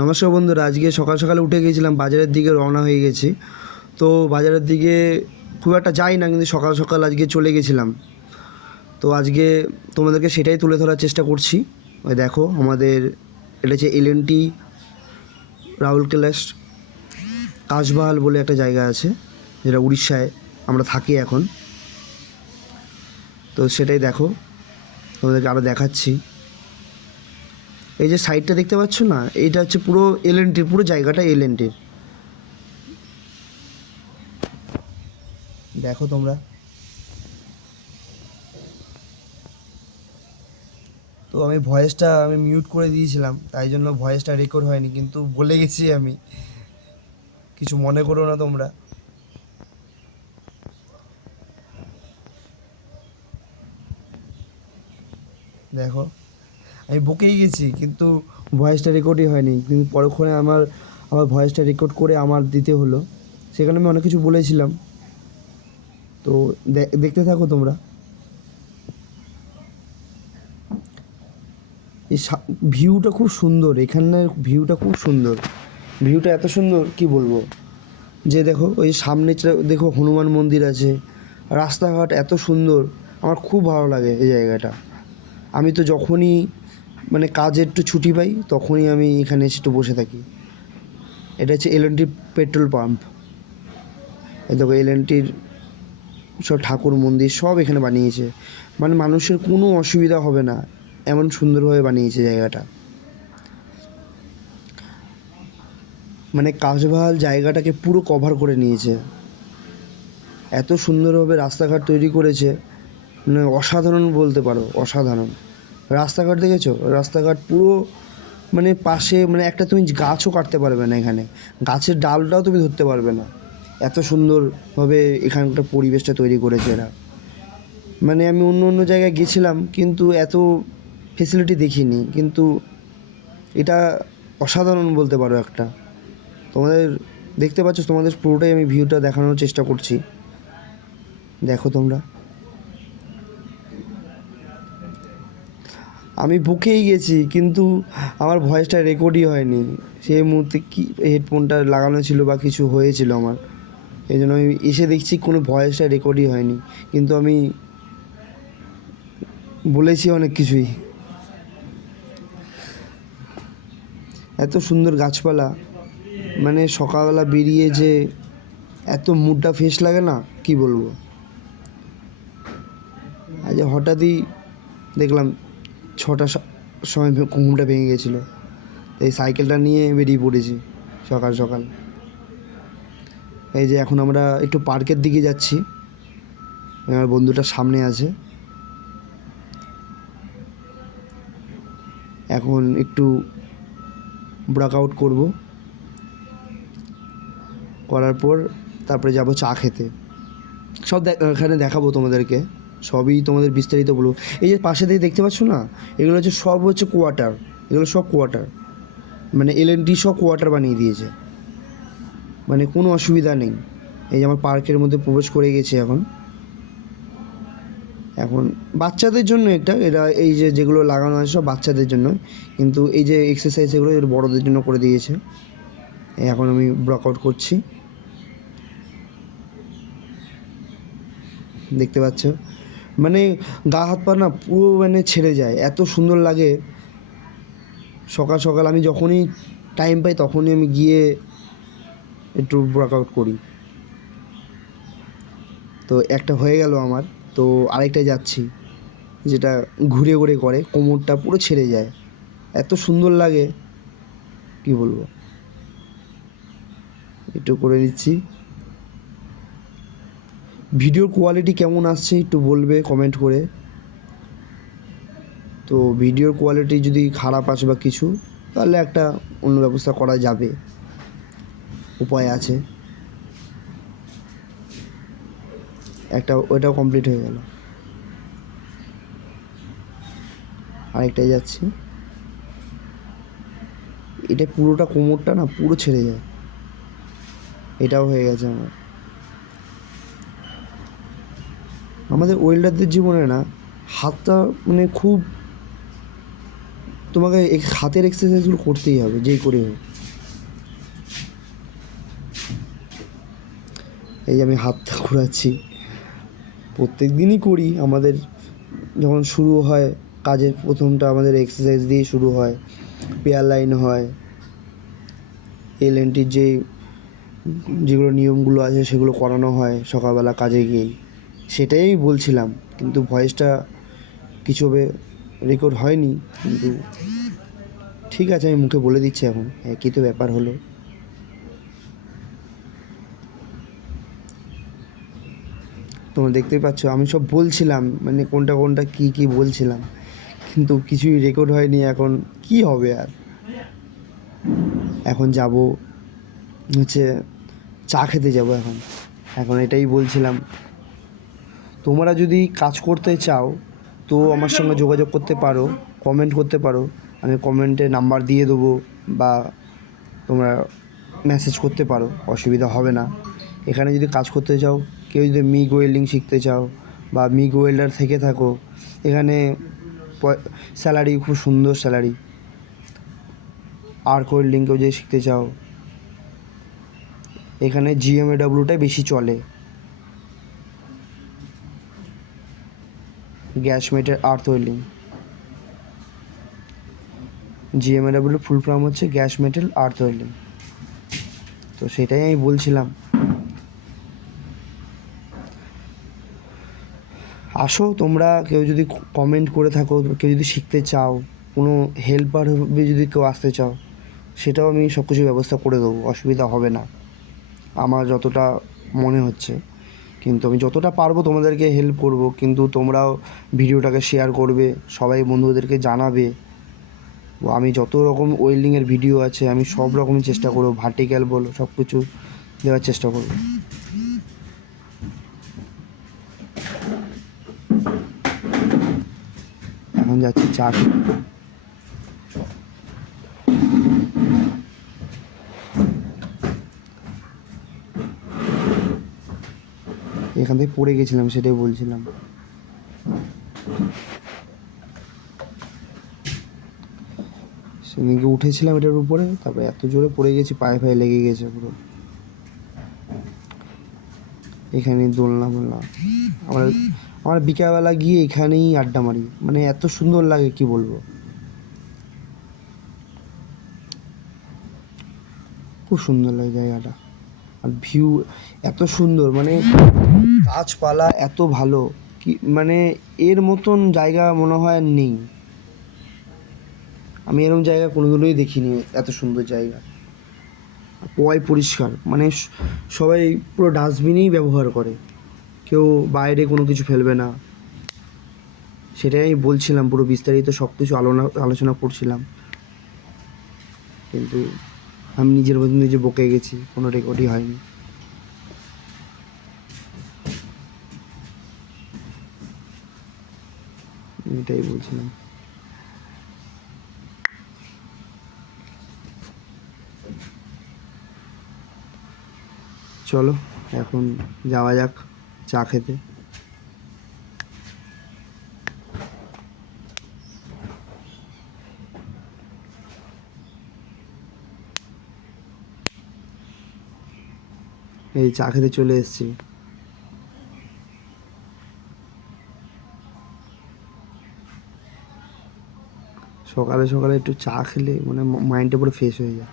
নমস্কার বন্ধুরা, আজকে সকাল সকালে উঠে গিয়েছিলাম, বাজারের দিকে রওনা হয়ে গেছি। তো বাজারের দিকে খুব একটা যাই না, কিন্তু সকাল সকাল আজকে চলে গেছিলাম। তো আজকে তোমাদেরকে সেটাই তুলে ধরার চেষ্টা করছি। ওই দেখো, আমাদের এটা হচ্ছে এলএনটি রাউরকেলা কাশবাহাল বলে একটা জায়গা আছে, যেটা উড়িষ্যায় আমরা থাকি এখন। তো সেটাই দেখো, তোমাদেরকে আরও দেখাচ্ছি। এই যে সাইডটা দেখতে পাচ্ছ না, এইটা হচ্ছে পুরো এলএনটির, পুরো জায়গাটা এলএনটির। দেখো তোমরা। তো আমি ভয়েসটা মিউট করে দিয়েছিলাম, তাই জন্য ভয়েসটা রেকর্ড হয়নি, কিন্তু বলে গেছি আমি, কিছু মনে করো না তোমরা। দেখো, আমি বকেই গেছি, কিন্তু ভয়েসটা রেকর্ডই হয়নি, কিন্তু পরক্ষণে আমার ভয়েসটা রেকর্ড করে আমার দিতে হলো। সেখানে আমি অনেক কিছু বলেছিলাম। তো দেখতে থাকো তোমরা। এই ভিউটা খুব সুন্দর, এখানের ভিউটা খুব সুন্দর। ভিউটা এত সুন্দর কি বলবো। যে দেখো, ওই সামনেটা দেখো, হনুমান মন্দির আছে, রাস্তাঘাট এত সুন্দর। আমার খুব ভালো লাগে এই জায়গাটা। আমি তো যখনই কাজে একটু ছুটি পাই, তখনই আমি এখানে এসে একটু বসে থাকি। এটা হচ্ছে এলএনটি পেট্রোল পাম্প। এই দেখো, এলএনটির সব ঠাকুর মন্দির সব এখানে বানিয়েছে। মানুষের কোনো অসুবিধা হবে না, এমন সুন্দরভাবে বানিয়েছে জায়গাটা। কাশবাহাল জায়গাটাকে পুরো কভার করে নিয়েছে। এত সুন্দরভাবে রাস্তাঘাট তৈরি করেছে, অসাধারণ বলতে পারো, অসাধারণ। রাস্তাঘাট দেখেছো? রাস্তাঘাট পুরো পাশে একটা তুমি গাছও কাটতে পারবে না এখানে, গাছের ডালটাও তুমি ধরতে পারবে না, এত সুন্দরভাবে এখানকার পরিবেশটা তৈরি করেছে এরা। আমি অন্য অন্য জায়গায় গেছিলাম, কিন্তু এত ফেসিলিটি দেখিনি, কিন্তু এটা অসাধারণ বলতে পারো একটা। তোমাদের দেখতে পাচ্ছ, তোমাদের পুরোটাই আমি ভিউটা দেখানোর চেষ্টা করছি। দেখো তোমরা। আমি বকেই গেছি, কিন্তু আমার ভয়েসটা রেকর্ডই হয়নি। সেই মুহূর্তে কি হেডফোনটা লাগানো ছিল বা কিছু হয়েছিল আমার, এই জন্য আমি এসে দেখছি কোনো ভয়েসটা রেকর্ডই হয়নি, কিন্তু আমি বলেছি অনেক কিছুই। এত সুন্দর গাছপালা, সকালবেলা বেরিয়ে যে এত মুডটা ফ্রেশ লাগে না, কি বলবো। আজ হঠাৎই দেখলাম 6টার সময় ঘুমটা ভেঙে গেছিলো, এই সাইকেলটা নিয়ে বেরিয়ে পড়েছি সকাল সকাল। এই যে এখন আমরা একটু পার্কের দিকে যাচ্ছি, আমার বন্ধুটার সামনে আছে। এখন একটু ব্রেকআউট করব, করার পর তারপরে যাব চা খেতে। সব এখানে দেখাবো তোমাদেরকে, সবই তোমাদের বিস্তারিত বলবো। এই যে পাশে দিয়ে দেখতে পাচ্ছ না, এগুলো হচ্ছে সব হচ্ছে কোয়ার্টার, এগুলো সব কোয়ার্টার, এলএনটি সব কোয়ার্টার বানিয়ে দিয়েছে, কোনো অসুবিধা নেই। এই যে আমার পার্কের মধ্যে প্রবেশ করে গেছি এখন। এখন বাচ্চাদের জন্য এরা এই যে যেগুলো লাগানো আছে সব বাচ্চাদের জন্য, কিন্তু এই যে এক্সারসাইজ এগুলো বড়োদের জন্য করে দিয়েছে। এখন আমি ব্রেকআউট করছি, দেখতে পাচ্ছ। গা হাত পা না পুরো ছেড়ে যায়, এত সুন্দর লাগে। সকাল সকাল আমি যখনই টাইম পাই, তখনই আমি গিয়ে একটু ব্রেকআউট করি। তো একটা হয়ে গেল আমার, তো আরেকটায় যাচ্ছি, যেটা ঘুরে ঘুরে করে, কোমরটা পুরো ছেড়ে যায়, এত সুন্দর লাগে কি বলবো। একটু করে দিচ্ছি। ভিডিওর কোয়ালিটি কেমন আসছে একটু বলবে কমেন্ট করে। তো ভিডিওর কোয়ালিটি যদি খারাপ আসে বা কিছু, তাহলে একটা অন্য ব্যবস্থা করা যাবে, উপায় আছে। একটা ওইটাও কমপ্লিট হয়ে গেল, আরেকটাই যাচ্ছি। এটা পুরোটা কোমরটা না পুরো ছেড়ে যায়, এটাও হয়ে গেছে আমার। আমাদের ওয়েল্ডারদের জীবনে না হাতটা খুব তোমাকে হাতের এক্সারসাইজগুলো করতেই হবে, যেই করে হোক। এই যে আমি হাতটা ঘোরাচ্ছি, প্রত্যেক দিনই করি। আমাদের যখন শুরু হয় কাজের প্রথমটা আমাদের এক্সারসাইজ দিয়ে শুরু হয়, পেয়ার লাইন হয়, এলএনটির যেগুলো নিয়মগুলো আছে সেগুলো করানো হয় সকালবেলা কাজে গিয়েই। সেটাই বলছিলাম, কিন্তু ভয়েসটা কিছুভাবে রেকর্ড হয়নি। কিন্তু ঠিক আছে, আমি মুখে বলে দিচ্ছি এখন, একই তো ব্যাপার হলো। তোমরা দেখতেই পাচ্ছ আমি সব বলছিলাম, মানে কোনটা কোনটা কী কী বলছিলাম, কিন্তু কিছুই রেকর্ড হয়নি। এখন কি হবে আর। এখন যাব হচ্ছে চা খেতে যাব এখন। এখন এটাই বলছিলাম, তোমরা যদি কাজ করতে চাও তো আমার সঙ্গে যোগাযোগ করতে পারো, কমেন্ট করতে পারো, আমি কমেন্টে নাম্বার দিয়ে দেবো, বা তোমরা মেসেজ করতে পারো, অসুবিধা হবে না। এখানে যদি কাজ করতে চাও, কেউ যদি মিগ ওয়েল্ডিং শিখতে চাও বা মিগ ওয়েল্ডার থেকে থাকো, এখানে স্যালারি খুব সুন্দর স্যালারি। আর্ক ওয়েল্ডিং কেউ যদি শিখতে চাও, এখানে জিএমএডাব্লিউটাই বেশি চলে। গ্যাস মেটেল আর্থ ওয়েল্ডিং, জিএমএডাব্লিউ ফুল ফর্ম হচ্ছে গ্যাস মেটেল আর্থ ওয়েল্ডিং। তো সেটাই আমি বলছিলাম, আসো তোমরা। কেউ যদি কমেন্ট করে থাকো, কেউ যদি শিখতে চাও, কোনো হেল্পার হবে যদি কেউ আসতে চাও, সেটাও আমি সব কিছু ব্যবস্থা করে দেবো, অসুবিধা হবে না আমার যতটা মনে হচ্ছে। কিন্তু আমি যতটা পারবো তোমাদেরকে হেল্প করব, কিন্তু তোমরাও ভিডিওটাকে শেয়ার করবে, সবাই বন্ধুদেরকে জানাবে। আমি যত রকম ওয়েল্ডিংয়ের ভিডিও আছে আমি সব রকমই চেষ্টা করবো, ভার্টিক্যাল বলো, সব কিছু দেওয়ার চেষ্টা করবো। এখন যাচ্ছি চা খেতে। এখান থেকে পড়ে গেছিলাম, সেটাই বলছিলাম। সেদিনকে উঠেছিলাম এটার উপরে, তারপরে এত জোরে পড়ে গেছি, পায়ে ফায়ে লেগে গেছে পুরো। এখানেই দোলনা মোলনা, আমার আমার বিকালবেলা গিয়ে এখানেই আড্ডা মারি, মানে এত সুন্দর লাগে কি বলবো। খুব সুন্দর লাগে জায়গাটা, আর ভিউ এত সুন্দর, মানে গাছপালা এত ভালো, কি মানে এর মতন জায়গা মনে হয় আর নেই। আমি এরকম জায়গা কোনোদিনই দেখিনি, এত সুন্দর জায়গা। পরিষ্কার, মানে সবাই পুরো ডাস্টবিনেই ব্যবহার করে, কেউ বাইরে কোনো কিছু ফেলবে না। সেটাই আমি বলছিলাম, পুরো বিস্তারিত সব কিছু আলোচনা করছিলাম, কিন্তু আমি নিজের মধ্যে নিজে বকে গেছি, কোনো রেকর্ডই হয়নি। এটাই বলছিলাম। চলো এখন যাওয়া যাক চা খেতে। এই চা খেতে চলে এসেছি। সকালে সকালে একটু চা খেলে মানে মাইন্ডটা পুরো ফ্রেশ হয়ে যায়।